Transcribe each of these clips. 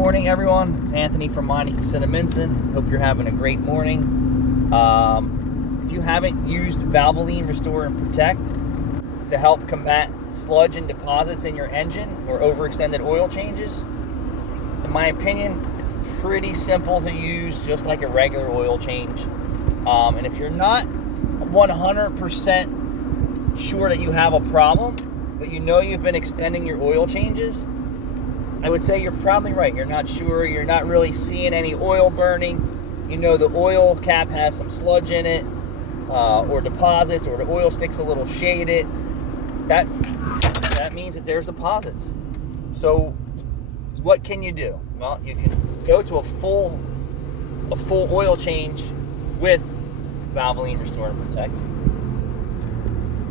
morning, everyone. It's Anthony from Meineke Cinnaminson. Hope you're having a great morning. If you haven't used Valvoline Restore and Protect to help combat sludge and deposits in your engine or overextended oil changes, in my opinion, it's pretty simple to use, just like a regular oil change. And if you're not 100% sure that you have a problem, but you know you've been extending your oil changes, I would say you're probably right. You're not sure. You're not really seeing any oil burning. You know the oil cap has some sludge in it, or deposits, or the oil stick's a little shaded. That means that there's deposits. So what can you do? Well, you can go to a full oil change with Valvoline Restore and Protect.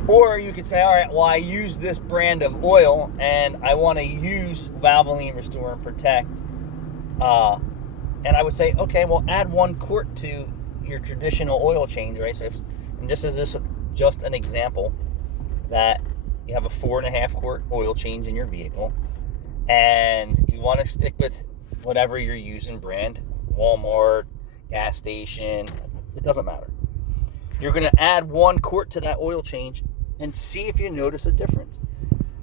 Or you could say, all right, well, I use this brand of oil and I want to use Valvoline Restore and Protect. And I would say, okay, well, add 1 quart to your traditional oil change, right? So and just as this, just an example, that you have a 4.5 quart oil change in your vehicle and you want to stick with whatever you're using brand, Walmart, gas station, it doesn't matter. You're going to add 1 quart to that oil change and see if you notice a difference.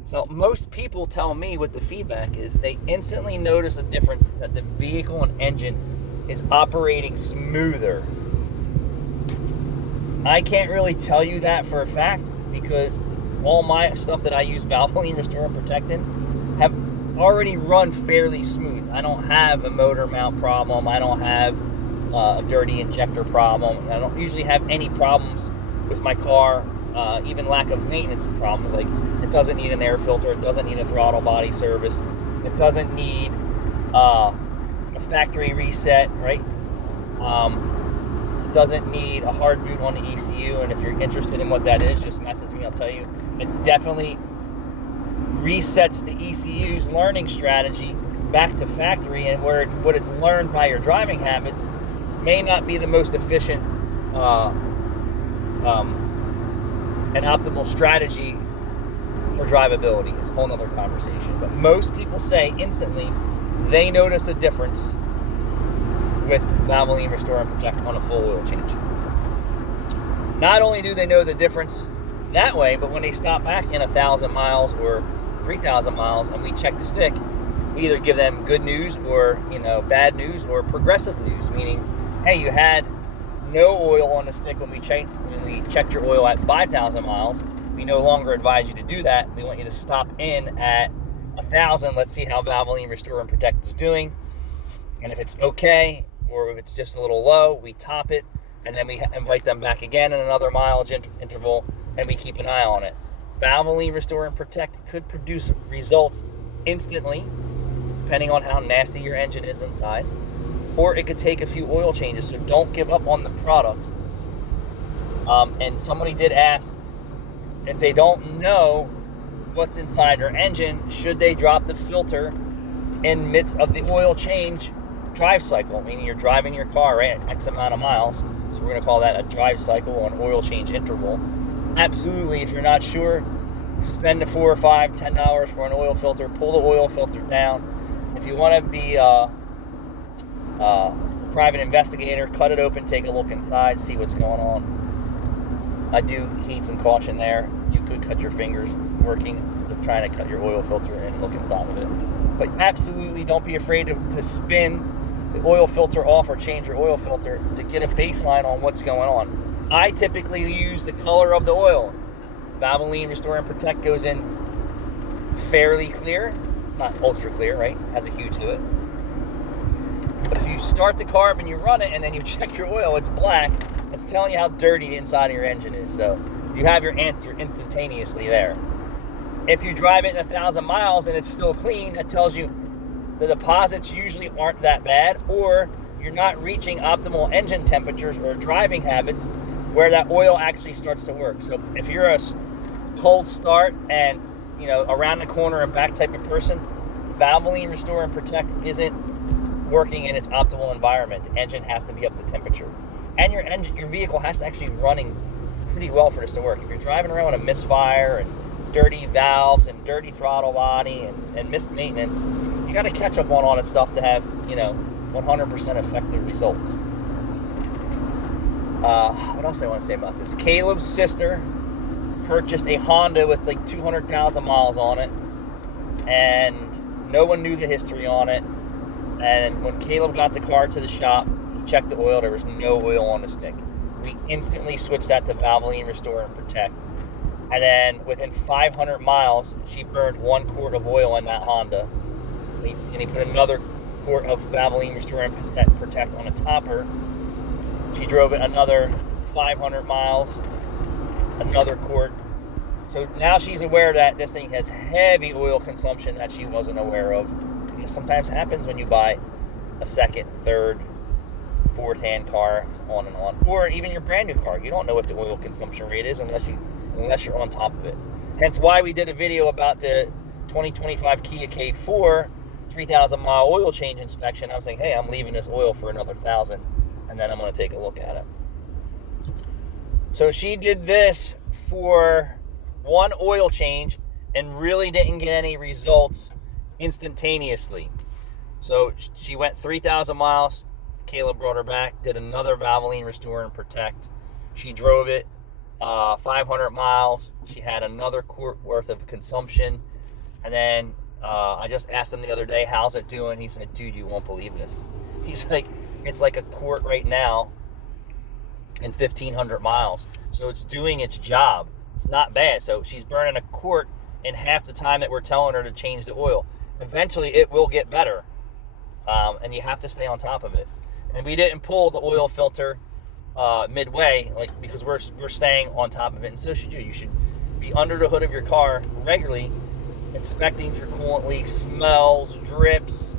So most people tell me what the feedback is. They instantly notice a difference, that the vehicle and engine is operating smoother. I can't really tell you that for a fact because all my stuff that I use Valvoline Restore and Protect in have already run fairly smooth. I don't have a motor mount problem. I don't have a dirty injector problem. I don't usually have any problems with my car. Even lack of maintenance problems, like it doesn't need an air filter, it doesn't need a throttle body service, it doesn't need a factory reset, right? It doesn't need a hard boot on the ECU, and if you're interested in what that is, just message me, I'll tell you. It definitely resets the ECU's learning strategy back to factory, and where what it's learned by your driving habits may not be the most efficient an optimal strategy for drivability. It's a whole nother conversation. But most people say instantly they notice a difference with Valvoline Restore and Protect on a full oil change. Not only do they know the difference that way, but when they stop back in 1,000 miles or 3,000 miles and we check the stick, we either give them good news or bad news or progressive news, meaning, hey, you had no oil on the stick when we checked your oil at 5,000 miles. We no longer advise you to do that. We want you to stop in at 1,000. Let's see how Valvoline Restore and Protect is doing. And if it's okay, or if it's just a little low, we top it, and then we invite them back again in another mileage interval, and we keep an eye on it. Valvoline Restore and Protect could produce results instantly, depending on how nasty your engine is inside. Or it could take a few oil changes, so don't give up on the product. And somebody did ask, if they don't know what's inside their engine, should they drop the filter in midst of the oil change drive cycle, meaning you're driving your car, right, at X amount of miles. So we're going to call that a drive cycle or an oil change interval. Absolutely, if you're not sure, spend the $4 or $5, $10 for an oil filter, pull the oil filter down. If you want to be private investigator, cut it open, take a look inside, see what's going on. I do heed some caution there. You could cut your fingers working with trying to cut your oil filter and look inside of it. But absolutely don't be afraid to spin the oil filter off or change your oil filter to get a baseline on what's going on. I typically use the color of the oil. Valvoline Restore and Protect goes in fairly clear, not ultra clear, right? Has a hue to it. But if you start the carb and you run it and then you check your oil, it's black. It's telling you how dirty the inside of your engine is. So you have your answer instantaneously there. If you drive it in 1,000 miles and it's still clean, that tells you the deposits usually aren't that bad, or you're not reaching optimal engine temperatures or driving habits where that oil actually starts to work. So if you're a cold start and around the corner and back type of person, Valvoline Restore and Protect isn't working in its optimal environment. The engine has to be up to temperature, and your vehicle has to actually be running pretty well for this to work. If you're driving around with a misfire and dirty valves and dirty throttle body and missed maintenance, you got to catch up on all that stuff to have, 100% effective results. What else I want to say about this? Caleb's sister purchased a Honda with like 200,000 miles on it, and no one knew the history on it. And when Caleb got the car to the shop, he checked the oil. There was no oil on the stick. We instantly switched that to Valvoline Restore and Protect. And then within 500 miles, she burned 1 quart of oil in that Honda. And he put another quart of Valvoline Restore and Protect on a topper. She drove it another 500 miles, another quart. So now she's aware that this thing has heavy oil consumption that she wasn't aware of. And this sometimes happens when you buy a second, third, fourth-hand car, on and on. Or even your brand new car. You don't know what the oil consumption rate is unless you're on top of it. Hence why we did a video about the 2025 Kia K4 3,000 mile oil change inspection. I was saying, hey, I'm leaving this oil for another 1,000, and then I'm going to take a look at it. So she did this for one oil change and really didn't get any results instantaneously. So she went 3,000 miles. Caleb brought her back, did another Valvoline Restore and Protect. She drove it 500 miles. She had another quart worth of consumption. And then I just asked him the other day, how's it doing? He said, dude, you won't believe this. He's like, it's like a quart right now in 1,500 miles. So it's doing its job. It's not bad. So she's burning a quart in half the time that we're telling her to change the oil. Eventually it will get better. And you have to stay on top of it. And we didn't pull the oil filter midway, because we're staying on top of it. And so should you. You should be under the hood of your car regularly, inspecting for coolant leaks, smells, drips,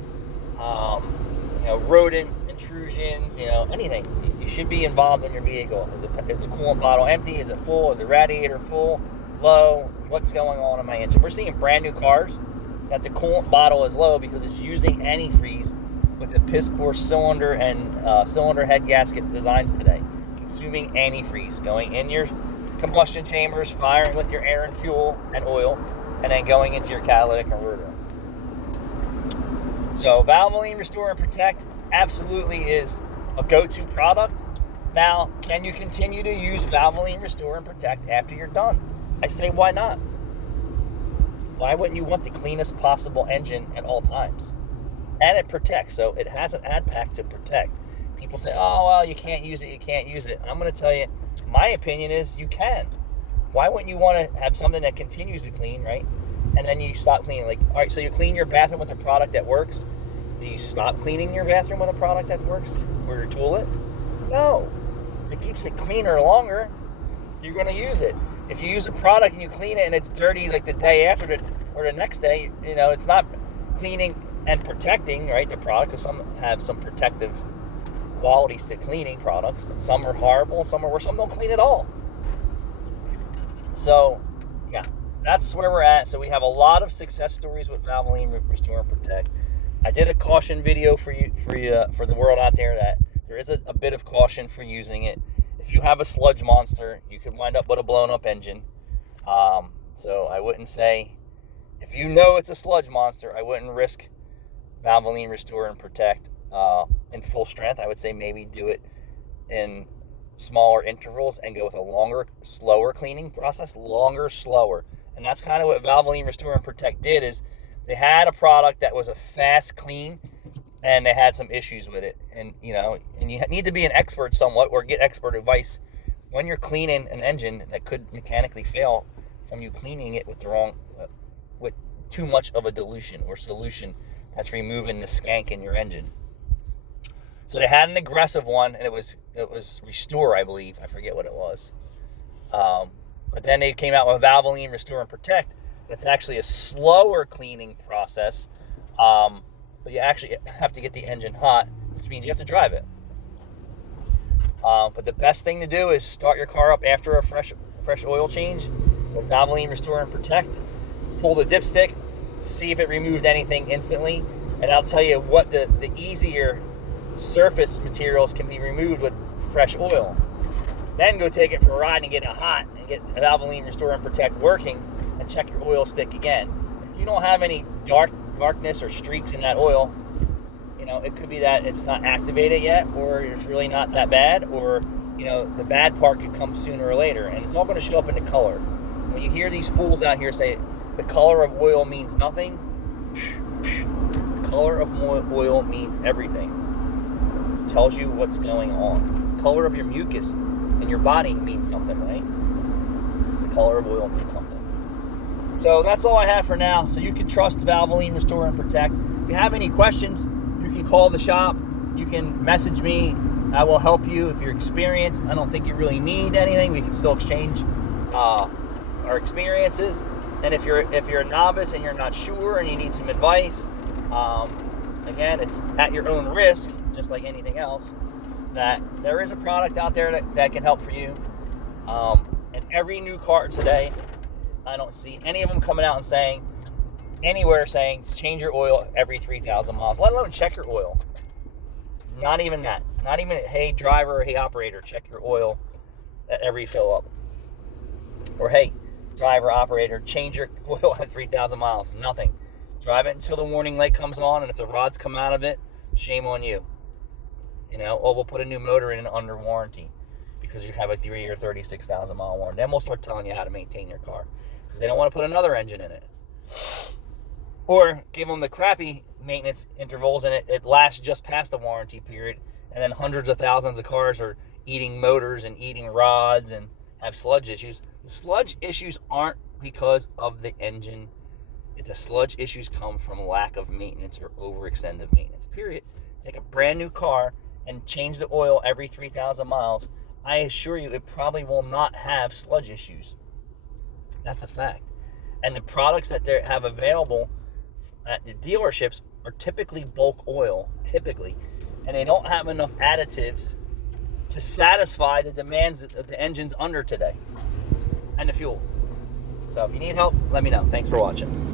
rodent intrusions, anything. You should be involved in your vehicle. Is the coolant bottle empty? Is it full? Is the radiator full? Low? What's going on in my engine? We're seeing brand new cars that the coolant bottle is low because it's using antifreeze with the piss poor cylinder and cylinder head gasket designs today. Consuming antifreeze, going in your combustion chambers, firing with your air and fuel and oil, and then going into your catalytic converter. So Valvoline Restore and Protect absolutely is a go-to product. Now, can you continue to use Valvoline Restore and Protect after you're done? I say, why not? Why wouldn't you want the cleanest possible engine at all times? And it protects, so it has an add pack to protect. People say, oh, well, you can't use it. I'm going to tell you, my opinion is you can. Why wouldn't you want to have something that continues to clean, right? And then you stop cleaning. All right, so you clean your bathroom with a product that works. Do you stop cleaning your bathroom with a product that works? Or you tool it? No. If it keeps it cleaner longer, you're going to use it. If you use a product and you clean it and it's dirty like the day after or the next day, it's not cleaning and protecting, right, the product, because some have some protective qualities to cleaning products. Some are horrible, some are worse, some don't clean at all. So, yeah, that's where we're at. So we have a lot of success stories with Valvoline Restore and Protect. I did a caution video for the world out there that there is a bit of caution for using it. If you have a sludge monster, you could wind up with a blown up engine. So I wouldn't say, if you know it's a sludge monster, I wouldn't risk Valvoline Restore and Protect in full strength. I would say maybe do it in smaller intervals and go with a longer, slower cleaning process. Longer, slower. And that's kind of what Valvoline Restore and Protect did, is they had a product that was a fast clean and they had some issues with it. And, and you need to be an expert somewhat or get expert advice when you're cleaning an engine that could mechanically fail from you cleaning it with the wrong, with too much of a dilution or solution that's removing the skank in your engine. So they had an aggressive one, and it was Restore, I believe. I forget what it was. But then they came out with Valvoline Restore and Protect. That's actually a slower cleaning process. But you actually have to get the engine hot, which means you have to drive it. But the best thing to do is start your car up after a fresh oil change with Valvoline Restore and Protect. Pull the dipstick, see if it removed anything instantly, and I'll tell you what the easier surface materials can be removed with fresh oil. Then go take it for a ride and get it hot and get Valvoline Restore and Protect working and check your oil stick again. If you don't have any dark darkness or streaks in that oil, you know, it could be that it's not activated yet, or it's really not that bad, or, you know, the bad part could come sooner or later, and it's all going to show up in the color. When you hear these fools out here say the color of oil means nothing, the color of oil means everything. It tells you what's going on. The color of your mucus in your body means something, right? The color of oil means something. So that's all I have for now. So you can trust Valvoline Restore and Protect. If you have any questions, you can call the shop. You can message me. I will help you if you're experienced. I don't think you really need anything. We can still exchange our experiences. And if you're a novice and you're not sure and you need some advice, again, it's at your own risk, just like anything else, that there is a product out there that can help for you. And every new car today, I don't see any of them coming out and saying, anywhere saying, change your oil every 3,000 miles, let alone check your oil. Not even that. Not even, hey, driver, or hey, operator, check your oil at every fill up. Or, hey, driver, operator, change your oil at 3,000 miles. Nothing. Drive it until the warning light comes on, and if the rods come out of it, shame on you. You know, or we'll put a new motor in under warranty because you have a 3 or 36,000 mile warranty. Then we'll start telling you how to maintain your car because they don't want to put another engine in it. Or give them the crappy maintenance intervals and it lasts just past the warranty period, and then hundreds of thousands of cars are eating motors and eating rods and have sludge issues. The sludge issues aren't because of the engine. The sludge issues come from lack of maintenance or overextended maintenance, period. Take a brand new car and change the oil every 3,000 miles. I assure you it probably will not have sludge issues. That's a fact. And the products that they have available at the dealerships are typically bulk oil, and they don't have enough additives to satisfy the demands of the engines under today and the fuel. So if you need help, let me know. Thanks for watching.